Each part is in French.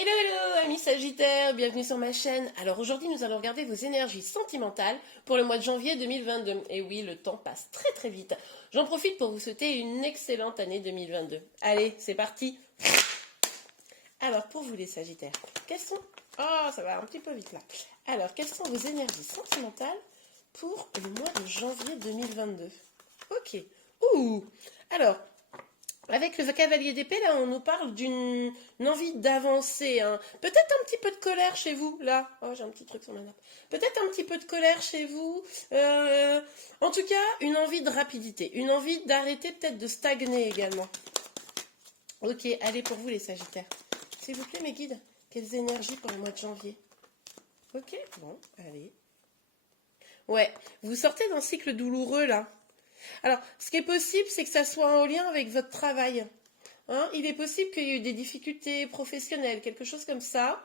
Hello, hello, amis Sagittaires, bienvenue sur ma chaîne. Alors aujourd'hui, nous allons regarder vos énergies sentimentales pour le mois de janvier 2022. Et oui, le temps passe très très vite. J'en profite pour vous souhaiter une excellente année 2022. Allez, c'est parti. Alors, pour vous les Sagittaires, quelles sont... Oh, ça va un petit peu vite là. Alors, quelles sont vos énergies sentimentales pour le mois de janvier 2022? Ok. Ouh. Alors... Avec le cavalier d'épée, là, on nous parle d'une envie d'avancer. Hein. Peut-être un petit peu de colère chez vous, là. Oh, j'ai un petit truc sur ma nappe. Peut-être un petit peu de colère chez vous. En tout cas, une envie de rapidité. Une envie d'arrêter peut-être de stagner également. Ok, allez pour vous les Sagittaires. S'il vous plaît, mes guides, quelles énergies pour le mois de janvier? Ok, bon, allez. Ouais, vous sortez d'un cycle douloureux, là. Alors, ce qui est possible, c'est que ça soit en lien avec votre travail. Hein, il est possible qu'il y ait eu des difficultés professionnelles, quelque chose comme ça.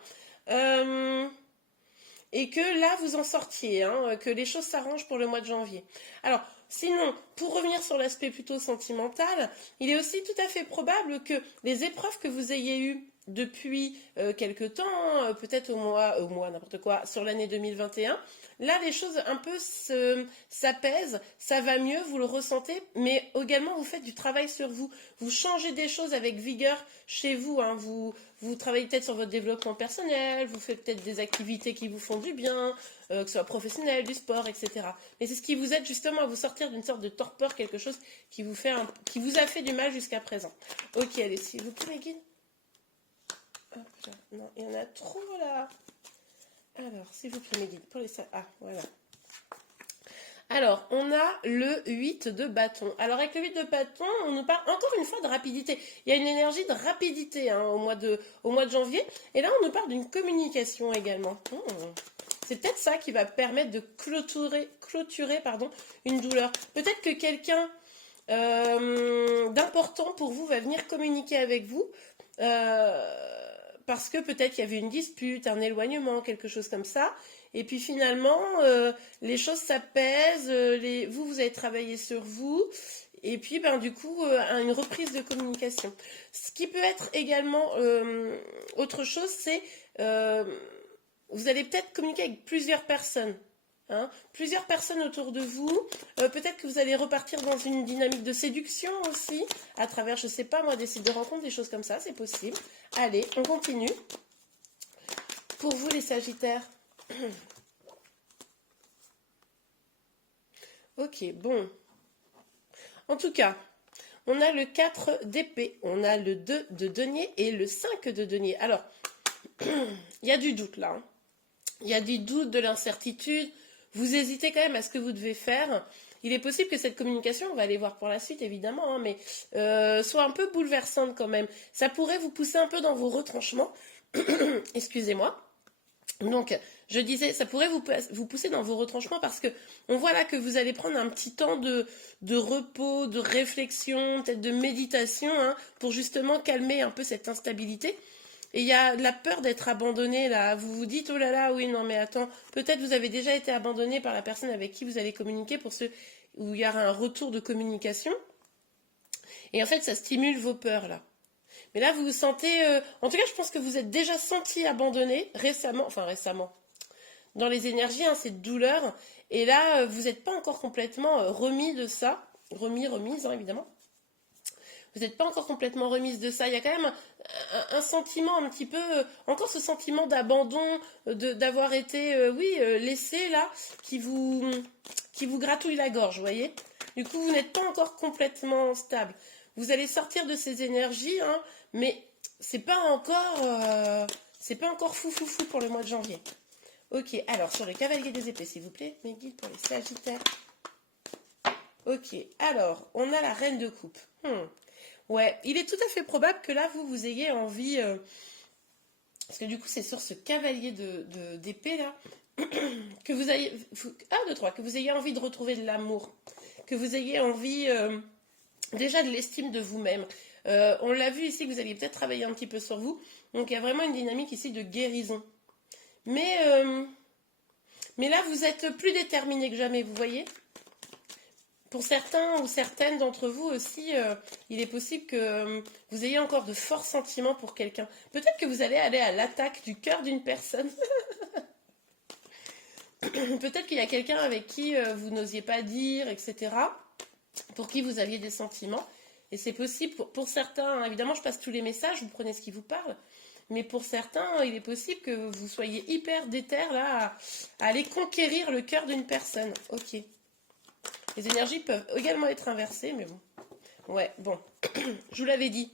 Et que là, vous en sortiez, hein, que les choses s'arrangent pour le mois de janvier. Alors, sinon, pour revenir sur l'aspect plutôt sentimental, il est aussi tout à fait probable que les épreuves que vous ayez eues depuis quelque temps, hein, peut-être au mois, n'importe quoi, sur l'année 2021, là, les choses un peu s'apaisent, ça va mieux, vous le ressentez, mais également, vous faites du travail sur vous. Vous changez des choses avec vigueur chez vous, hein, vous travaillez peut-être sur votre développement personnel, vous faites peut-être des activités qui vous font du bien, que ce soit professionnel, du sport, etc. Mais c'est ce qui vous aide justement à vous sortir d'une sorte de torpeur, quelque chose qui vous a fait du mal jusqu'à présent. Ok, allez, s'il vous plaît, mes guides. Hop là. Non, il y en a trop là. Alors, s'il vous plaît, mes guides, pour les... Ah, voilà. Alors, on a le 8 de bâton. Alors, avec le 8 de bâton, on nous parle encore une fois de rapidité. Il y a une énergie de rapidité hein, au mois de janvier. Et là, on nous parle d'une communication également. C'est peut-être ça qui va permettre de clôturer une douleur. Peut-être que quelqu'un d'important pour vous va venir communiquer avec vous. Parce que peut-être qu'il y avait une dispute, un éloignement, quelque chose comme ça. Et puis finalement, les choses s'apaisent, vous avez travaillé sur vous, et puis ben, du coup, une reprise de communication. Ce qui peut être également autre chose, c'est vous allez peut-être communiquer avec plusieurs personnes. Hein, plusieurs personnes autour de vous, peut-être que vous allez repartir dans une dynamique de séduction aussi, à travers, je sais pas moi, des sites de rencontres, des choses comme ça, c'est possible. Allez, on continue. Pour vous les Sagittaires. Ok, bon. En tout cas, on a le 4 d'épée, on a le 2 de denier et le 5 de denier. Alors, il y a du doute là. Hein. Il y a du doute, de l'incertitude. Vous hésitez quand même à ce que vous devez faire. Il est possible que cette communication, on va aller voir pour la suite évidemment, hein, mais soit un peu bouleversante quand même. Ça pourrait vous pousser un peu dans vos retranchements. Excusez-moi. Donc, je disais, ça pourrait vous pousser dans vos retranchements parce que on voit là que vous allez prendre un petit temps de repos, de réflexion, peut-être de méditation, hein, pour justement calmer un peu cette instabilité. Et il y a la peur d'être abandonné là. Vous vous dites, oh là là, oui, non mais attends, peut-être vous avez déjà été abandonné par la personne avec qui vous allez communiquer pour ceux où il y aura un retour de communication. Et en fait, ça stimule vos peurs là. Mais là, vous vous sentez... En tout cas, je pense que vous êtes déjà senti abandonné récemment. Enfin, récemment. Dans les énergies, hein, cette douleur. Et là, vous n'êtes pas encore complètement remis de ça. Remise, hein, évidemment. Vous n'êtes pas encore complètement remise de ça. Il y a quand même un sentiment un petit peu... encore ce sentiment d'abandon, d'avoir été, laissé là, qui vous gratouille la gorge, vous voyez. Du coup, vous n'êtes pas encore complètement stable. Vous allez sortir de ces énergies, hein, mais c'est pas encore fou pour le mois de janvier. Ok, alors sur le cavalier des épées, s'il vous plaît, mes guides pour les Sagittaires. Ok, alors on a la reine de coupe. Ouais, il est tout à fait probable que là vous ayez envie, parce que du coup c'est sur ce cavalier d'épée là que vous ayez, que vous ayez envie de retrouver de l'amour, que vous ayez envie déjà de l'estime de vous-même. On l'a vu ici que vous alliez peut-être travailler un petit peu sur vous. Donc il y a vraiment une dynamique ici de guérison. Mais là, vous êtes plus déterminé que jamais, vous voyez. pour certains ou certaines d'entre vous aussi, il est possible que vous ayez encore de forts sentiments pour quelqu'un. Peut-être que vous allez aller à l'attaque du cœur d'une personne. Peut-être qu'il y a quelqu'un avec qui vous n'osiez pas dire, etc. Pour qui vous aviez des sentiments. Et c'est possible pour certains, hein, évidemment je passe tous les messages, vous prenez ce qui vous parle. Mais pour certains, il est possible que vous soyez hyper déter là à aller conquérir le cœur d'une personne. Ok. Les énergies peuvent également être inversées, mais bon. Ouais, bon. Je vous l'avais dit.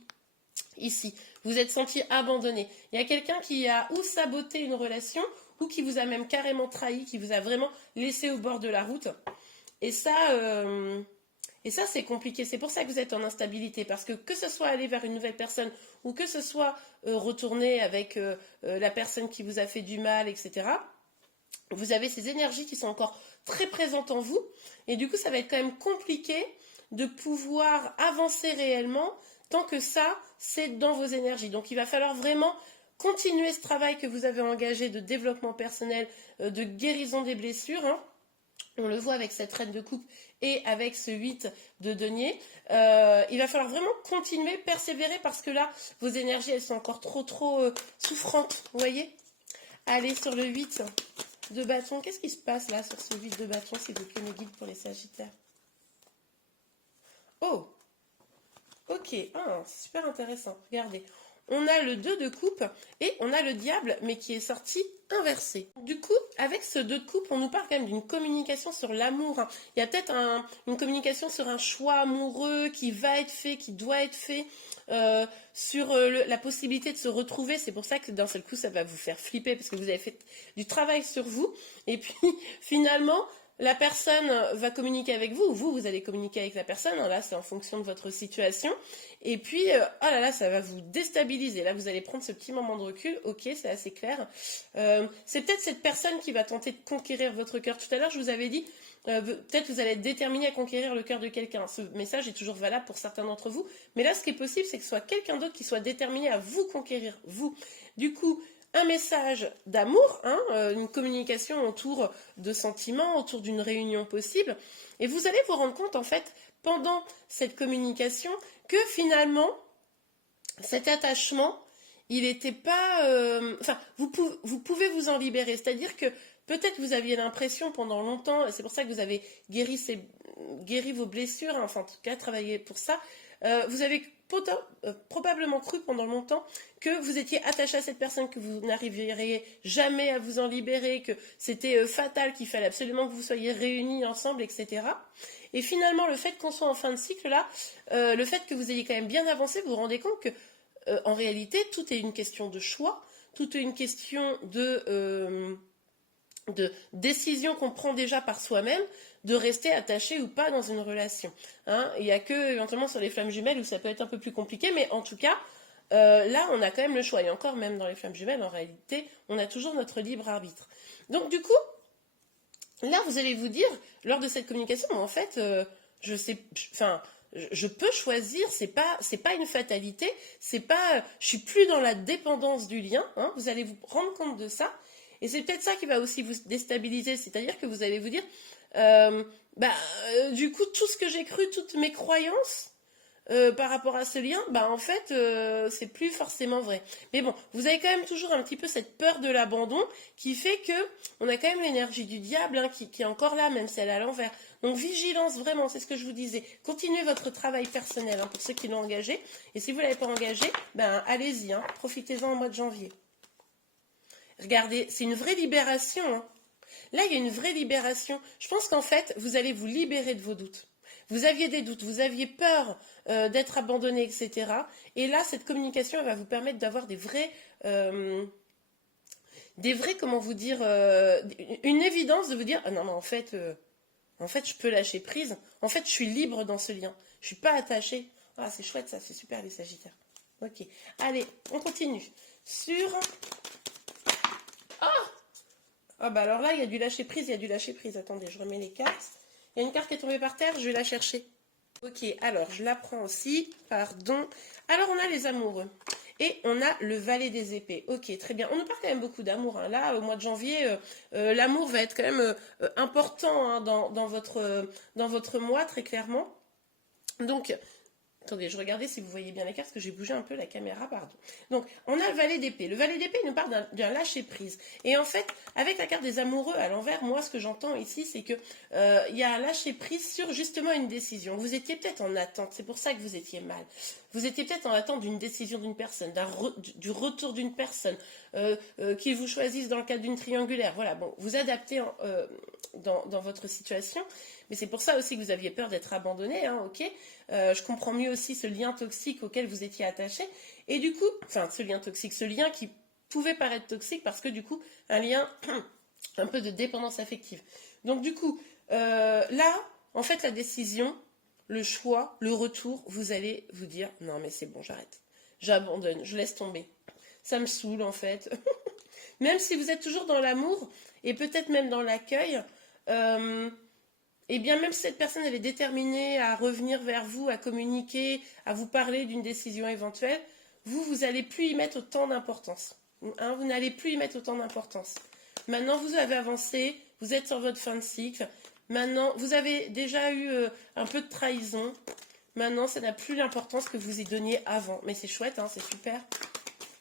Ici, vous êtes senti abandonné. Il y a quelqu'un qui a ou saboté une relation, ou qui vous a même carrément trahi, qui vous a vraiment laissé au bord de la route. Et ça, c'est compliqué. C'est pour ça que vous êtes en instabilité. Parce que ce soit aller vers une nouvelle personne, ou que ce soit retourner avec la personne qui vous a fait du mal, etc., vous avez ces énergies qui sont encore très présentes en vous. Et du coup, ça va être quand même compliqué de pouvoir avancer réellement tant que ça, c'est dans vos énergies. Donc, il va falloir vraiment continuer ce travail que vous avez engagé de développement personnel, de guérison des blessures. Hein. On le voit avec cette reine de coupe et avec ce 8 de denier. Il va falloir vraiment continuer, persévérer parce que là, vos énergies, elles sont encore trop souffrantes. Vous voyez? Allez, sur le 8 de bâton. Qu'est-ce qui se passe là sur ce 8 de bâton, s'il vous plaît, mes guides pour les sagittaires? Oh! Ok, c'est super intéressant. Regardez. On a le 2 de coupe et on a le diable, mais qui est sorti inversé. Du coup, avec ce 2 de coupe, on nous parle quand même d'une communication sur l'amour. Hein. Il y a peut-être une communication sur un choix amoureux qui va être fait, qui doit être fait, sur la possibilité de se retrouver. C'est pour ça que d'un seul coup, ça va vous faire flipper, parce que vous avez fait du travail sur vous. Et puis, finalement, la personne va communiquer avec vous, ou vous allez communiquer avec la personne. Là, c'est en fonction de votre situation. Et puis, oh là là, ça va vous déstabiliser. Là, vous allez prendre ce petit moment de recul. Ok, c'est assez clair. C'est peut-être cette personne qui va tenter de conquérir votre cœur. Tout à l'heure, je vous avais dit, peut-être vous allez être déterminé à conquérir le cœur de quelqu'un. Ce message est toujours valable pour certains d'entre vous. Mais là, ce qui est possible, c'est que ce soit quelqu'un d'autre qui soit déterminé à vous conquérir, vous. Du coup, un message d'amour, hein, une communication autour de sentiments, autour d'une réunion possible. Et vous allez vous rendre compte, en fait, pendant cette communication, que finalement, cet attachement, il n'était pas... vous pouvez vous en libérer. C'est-à-dire que peut-être vous aviez l'impression pendant longtemps, et c'est pour ça que vous avez guéri vos blessures, hein, enfin en tout cas travaillé pour ça, vous avez probablement cru pendant longtemps que vous étiez attaché à cette personne, que vous n'arriveriez jamais à vous en libérer, que c'était fatal, qu'il fallait absolument que vous soyez réunis ensemble, etc. Et finalement, le fait qu'on soit en fin de cycle là, le fait que vous ayez quand même bien avancé, vous vous rendez compte que en réalité, tout est une question de choix, tout est une question de décision qu'on prend déjà par soi-même, de rester attaché ou pas dans une relation. Hein. Il n'y a que éventuellement sur les flammes jumelles où ça peut être un peu plus compliqué, mais en tout cas, là, on a quand même le choix. Et encore, même dans les flammes jumelles, en réalité, on a toujours notre libre arbitre. Donc, du coup, là, vous allez vous dire, lors de cette communication, en fait, je peux choisir, c'est pas une fatalité, je suis plus dans la dépendance du lien, hein, vous allez vous rendre compte de ça, et c'est peut-être ça qui va aussi vous déstabiliser, c'est-à-dire que vous allez vous dire, du coup, tout ce que j'ai cru, toutes mes croyances, par rapport à ce lien, en fait, c'est plus forcément vrai. Mais bon, vous avez quand même toujours un petit peu cette peur de l'abandon qui fait que on a quand même l'énergie du diable hein, qui est encore là, même si elle est à l'envers. Donc vigilance, vraiment, c'est ce que je vous disais. Continuez votre travail personnel hein, pour ceux qui l'ont engagé. Et si vous ne l'avez pas engagé, allez-y, hein, profitez-en au mois de janvier. Regardez, c'est une vraie libération. Hein. Là, il y a une vraie libération. Je pense qu'en fait, vous allez vous libérer de vos doutes. Vous aviez des doutes, vous aviez peur d'être abandonné, etc. Et là, cette communication, elle va vous permettre d'avoir des vrais, comment vous dire, une évidence de vous dire, ah non, mais en fait, je peux lâcher prise. En fait, je suis libre dans ce lien. Je suis pas attachée. Ah, c'est chouette ça, c'est super les Sagittaires. Ok, allez, on continue. Sur... Ah bah alors là, il y a du lâcher prise, Attendez, je remets les cartes. Il y a une carte qui est tombée par terre, je vais la chercher. Ok, alors je la prends aussi. Pardon. Alors on a les amoureux. Et on a le valet des épées. Ok, très bien. On nous parle quand même beaucoup d'amour, hein. Là, au mois de janvier, l'amour va être quand même important, hein, dans votre mois, très clairement. Donc, attendez, je regardais si vous voyez bien les cartes, parce que j'ai bougé un peu la caméra, pardon. Donc, on a le valet d'épée. Le valet d'épée, il nous parle d'un lâcher-prise. Et en fait, avec la carte des amoureux à l'envers, moi, ce que j'entends ici, c'est que il y a un lâcher-prise sur justement une décision. Vous étiez peut-être en attente, c'est pour ça que vous étiez mal. Vous étiez peut-être en attente d'une décision d'une personne, du retour d'une personne, qu'il vous choisisse dans le cadre d'une triangulaire. Voilà, bon, vous adaptez dans votre situation. Mais c'est pour ça aussi que vous aviez peur d'être abandonné, hein, ok. Je comprends mieux aussi ce lien toxique auquel vous étiez attaché. Et du coup, enfin, ce lien toxique, ce lien qui pouvait paraître toxique parce que du coup, un lien un peu de dépendance affective. Donc du coup, là, en fait, la décision, le choix, le retour, vous allez vous dire, non mais c'est bon, j'arrête. J'abandonne, je laisse tomber. Ça me saoule en fait. Même si vous êtes toujours dans l'amour et peut-être même dans l'accueil, et bien même si cette personne elle est déterminée à revenir vers vous, à communiquer, à vous parler d'une décision éventuelle, vous n'allez plus y mettre autant d'importance. Hein, vous n'allez plus y mettre autant d'importance. Maintenant, vous avez avancé, vous êtes sur votre fin de cycle. Maintenant, vous avez déjà eu un peu de trahison. Maintenant, ça n'a plus l'importance que vous y donniez avant. Mais c'est chouette, hein, c'est super.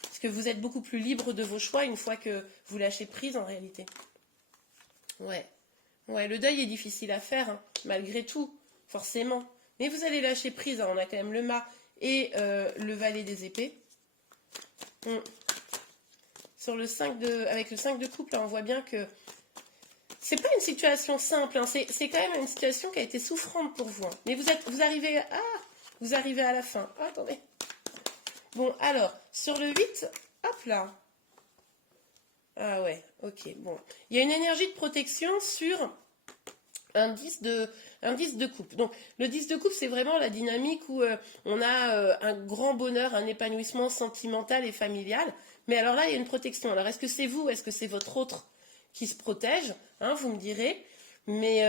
Parce que vous êtes beaucoup plus libre de vos choix une fois que vous lâchez prise en réalité. Ouais. Ouais, le deuil est difficile à faire, hein, malgré tout, forcément. Mais vous allez lâcher prise, hein, on a quand même le mât et le valet des épées. Sur le 5 avec le 5 de coupe, là, on voit bien que c'est pas une situation simple, hein, c'est quand même une situation qui a été souffrante pour vous. Hein. Mais vous arrivez à la fin. Oh, attendez. Bon, alors, sur le 8, hop là. Ah ouais, ok, bon. Il y a une énergie de protection sur un 10 de coupe. Donc, le 10 de coupe, c'est vraiment la dynamique où on a un grand bonheur, un épanouissement sentimental et familial. Mais alors là, il y a une protection. Alors, est-ce que c'est vous, est-ce que c'est votre autre qui se protège, hein, vous me direz. Mais,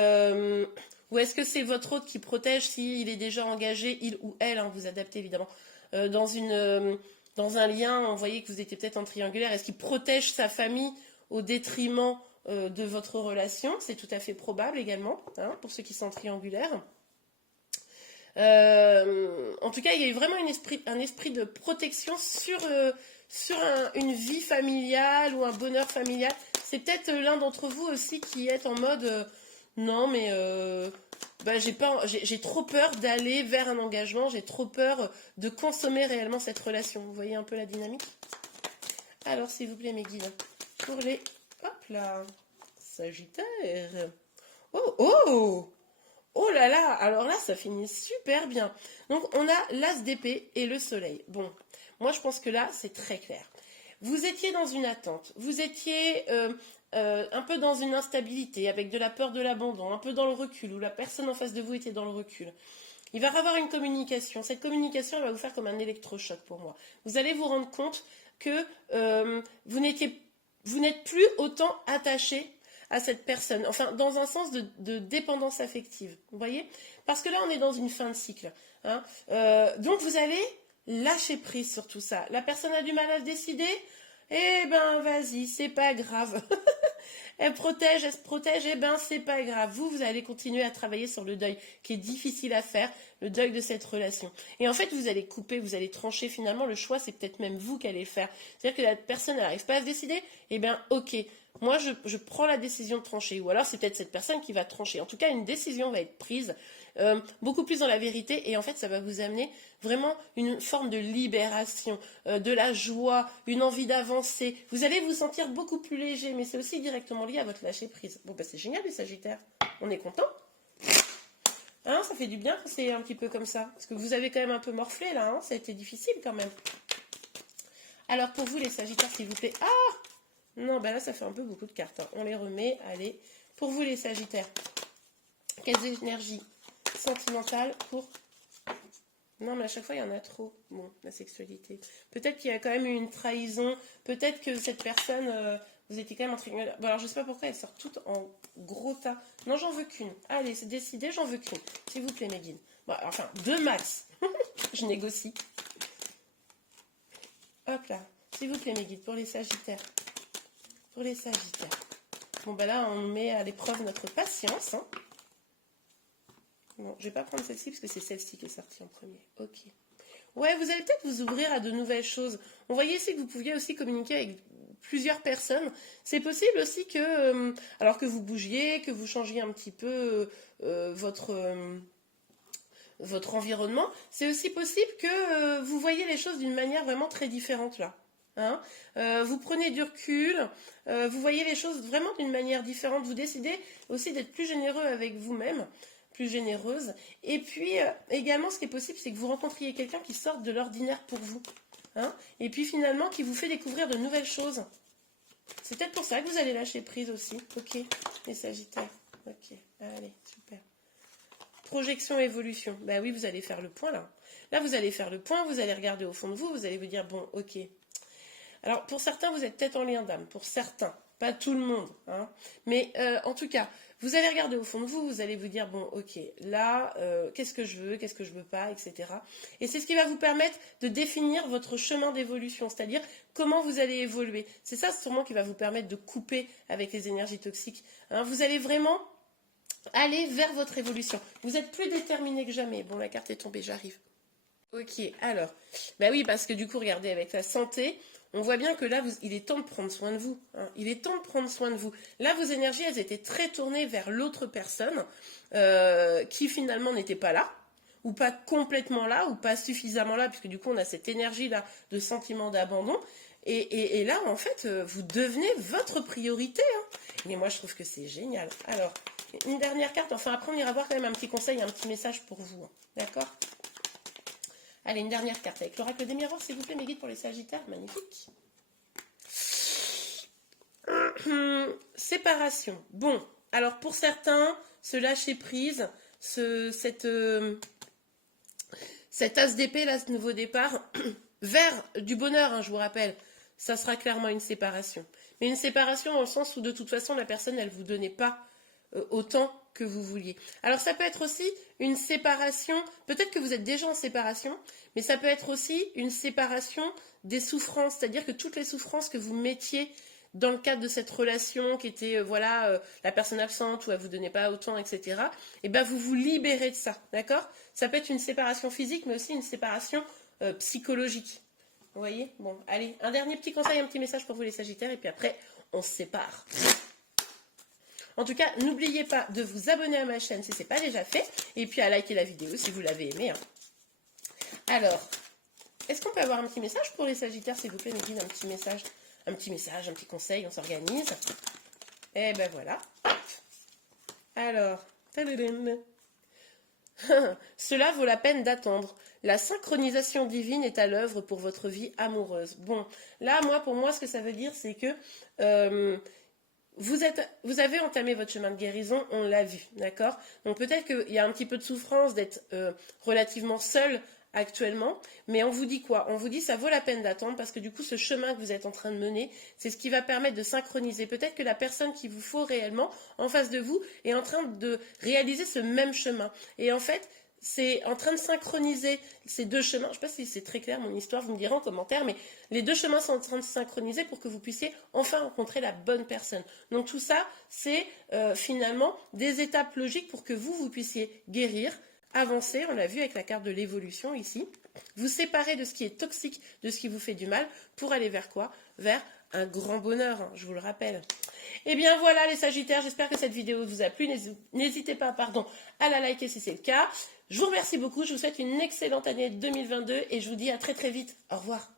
ou est-ce que c'est votre autre qui protège s'il est déjà engagé, il ou elle, hein, vous adaptez évidemment, dans un lien, vous voyez que vous étiez peut-être en triangulaire, est-ce qu'il protège sa famille au détriment de votre relation? C'est tout à fait probable également, hein, pour ceux qui sont triangulaires. En tout cas, il y a eu vraiment un esprit de protection sur une vie familiale ou un bonheur familial. C'est peut-être l'un d'entre vous aussi qui est en mode non, mais j'ai trop peur d'aller vers un engagement, j'ai trop peur de consommer réellement cette relation. Vous voyez un peu la dynamique? Alors, s'il vous plaît, mes guides, pour les... Hop là, Sagittaire. Oh, oh! Oh là là, alors là, ça finit super bien. Donc, on a l'as d'épée et le soleil. Bon, moi, je pense que là, c'est très clair. Vous étiez dans une attente. Vous étiez un peu dans une instabilité, avec de la peur de l'abandon, un peu dans le recul, où la personne en face de vous était dans le recul. Il va y avoir une communication. Cette communication, elle va vous faire comme un électrochoc pour moi. Vous allez vous rendre compte que vous n'êtes plus autant attaché à cette personne, enfin dans un sens de dépendance affective, vous voyez, parce que là on est dans une fin de cycle, hein. Donc vous allez lâcher prise sur tout ça. La personne a du mal à se décider, eh ben vas-y, c'est pas grave. Elle se protège, eh ben c'est pas grave. Vous allez continuer à travailler sur le deuil qui est difficile à faire, le deuil de cette relation. Et en fait, vous allez couper, vous allez trancher. Finalement, le choix, c'est peut-être même vous qui allez le faire. C'est-à-dire que la personne n'arrive pas à se décider, eh ben ok, moi je prends la décision de trancher. Ou alors c'est peut-être cette personne qui va trancher. En tout cas, une décision va être prise, beaucoup plus dans la vérité. Et en fait, ça va vous amener vraiment une forme de libération, de la joie, une envie d'avancer. Vous allez vous sentir beaucoup plus léger, mais c'est aussi directement lié à votre lâcher prise. Bon, bah c'est génial les Sagittaires. On est content. Hein, ça fait du bien quand c'est un petit peu comme ça. Parce que vous avez quand même un peu morflé là, hein, ça a été difficile quand même. Alors pour vous les Sagittaires, s'il vous plaît. Ah non, bah là ça fait un peu beaucoup de cartes. Hein. On les remet, allez. Pour vous les Sagittaires, quelles énergies sentimentales pour... Non, mais à chaque fois, il y en a trop. Bon, la sexualité. Peut-être qu'il y a quand même eu une trahison. Peut-être que cette personne, vous étiez quand même en triangulaire. Bon, alors, je sais pas pourquoi elles sortent toutes en gros tas. Non, j'en veux qu'une. Allez, c'est décidé, j'en veux qu'une. S'il vous plaît, mes guides. Bon, enfin, deux max. Je négocie. Hop là. S'il vous plaît, mes guides, pour les Sagittaires. Pour les Sagittaires. Bon, ben là, on met à l'épreuve notre patience. Hein. Bon, je vais pas prendre celle-ci parce que c'est celle-ci qui est sortie en premier. Ok. Ouais, vous allez peut-être vous ouvrir à de nouvelles choses. On voyait ici que vous pouviez aussi communiquer avec plusieurs personnes. C'est possible aussi que, alors que vous bougiez, que vous changiez un petit peu votre environnement, c'est aussi possible que vous voyez les choses d'une manière vraiment très différente là. Hein, vous prenez du recul, vous voyez les choses vraiment d'une manière différente, vous décidez aussi d'être plus généreux avec vous-même, plus généreuse, et puis également ce qui est possible c'est que vous rencontriez quelqu'un qui sorte de l'ordinaire pour vous, hein, et puis finalement qui vous fait découvrir de nouvelles choses. C'est peut-être pour ça que vous allez lâcher prise aussi, ok, les Sagittaires, ok, allez, super. Projection, évolution, bah oui vous allez faire le point là. Là vous allez faire le point, vous allez regarder au fond de vous, vous allez vous dire bon ok. Alors, pour certains, vous êtes peut-être en lien d'âme. Pour certains, pas tout le monde. Hein. Mais en tout cas, vous allez regarder au fond de vous, vous allez vous dire, bon, ok, là, qu'est-ce que je veux pas, etc. Et c'est ce qui va vous permettre de définir votre chemin d'évolution, c'est-à-dire comment vous allez évoluer. C'est ça sûrement qui va vous permettre de couper avec les énergies toxiques. Hein. Vous allez vraiment aller vers votre évolution. Vous êtes plus déterminé que jamais. Bon, la carte est tombée, j'arrive. Ok, alors, bah oui, parce que du coup, regardez, avec la santé, on voit bien que là, il est temps de prendre soin de vous. Hein. Il est temps de prendre soin de vous. Là, vos énergies, elles étaient très tournées vers l'autre personne qui finalement n'était pas là, ou pas complètement là, ou pas suffisamment là, puisque du coup, on a cette énergie-là de sentiment d'abandon. Et là, en fait, vous devenez votre priorité. Hein. Mais moi, je trouve que c'est génial. Alors, une dernière carte. Enfin, après, on ira voir quand même un petit conseil, un petit message pour vous. Hein. D'accord ? Allez, une dernière carte avec l'oracle des miroirs, s'il vous plaît, mes guides pour les Sagittaires. Magnifique. Séparation. Bon, alors pour certains, ce lâcher prise, cet as d'épée, là, ce nouveau départ, vers du bonheur, hein, je vous rappelle, ça sera clairement une séparation. Mais une séparation dans le sens où de toute façon, la personne, elle ne vous donnait pas autant que vous vouliez. Alors ça peut être aussi une séparation, peut-être que vous êtes déjà en séparation, mais ça peut être aussi une séparation des souffrances, c'est-à-dire que toutes les souffrances que vous mettiez dans le cadre de cette relation qui était, la personne absente ou elle vous donnait pas autant, etc., et ben vous vous libérez de ça, d'accord ? Ça peut être une séparation physique, mais aussi une séparation psychologique. Vous voyez ? Bon, allez, un dernier petit conseil, un petit message pour vous les Sagittaires, et puis après, on se sépare. En tout cas, n'oubliez pas de vous abonner à ma chaîne si ce n'est pas déjà fait. Et puis à liker la vidéo si vous l'avez aimée. Hein. Alors, est-ce qu'on peut avoir un petit message pour les Sagittaires, s'il vous plaît, mes guides, un petit message, un petit conseil, on s'organise. Et ben voilà. Hop. Alors, cela vaut la peine d'attendre. La synchronisation divine est à l'œuvre pour votre vie amoureuse. Bon, là, pour moi, ce que ça veut dire, c'est que vous avez entamé votre chemin de guérison, on l'a vu, d'accord ? Donc peut-être qu'il y a un petit peu de souffrance d'être relativement seul actuellement, mais on vous dit quoi ? On vous dit ça vaut la peine d'attendre parce que du coup ce chemin que vous êtes en train de mener, c'est ce qui va permettre de synchroniser. Peut-être que la personne qu'il vous faut réellement en face de vous est en train de réaliser ce même chemin. Et en fait, c'est en train de synchroniser ces deux chemins. Je ne sais pas si c'est très clair mon histoire, vous me direz en commentaire, mais les deux chemins sont en train de se synchroniser pour que vous puissiez enfin rencontrer la bonne personne. Donc tout ça, c'est finalement des étapes logiques pour que vous puissiez guérir, avancer, on l'a vu avec la carte de l'évolution ici, vous séparer de ce qui est toxique, de ce qui vous fait du mal, pour aller vers quoi ? Vers un grand bonheur, hein, je vous le rappelle. Et bien voilà les Sagittaires, j'espère que cette vidéo vous a plu. N'hésitez pas à la liker si c'est le cas. Je vous remercie beaucoup, je vous souhaite une excellente année 2022 et je vous dis à très très vite. Au revoir.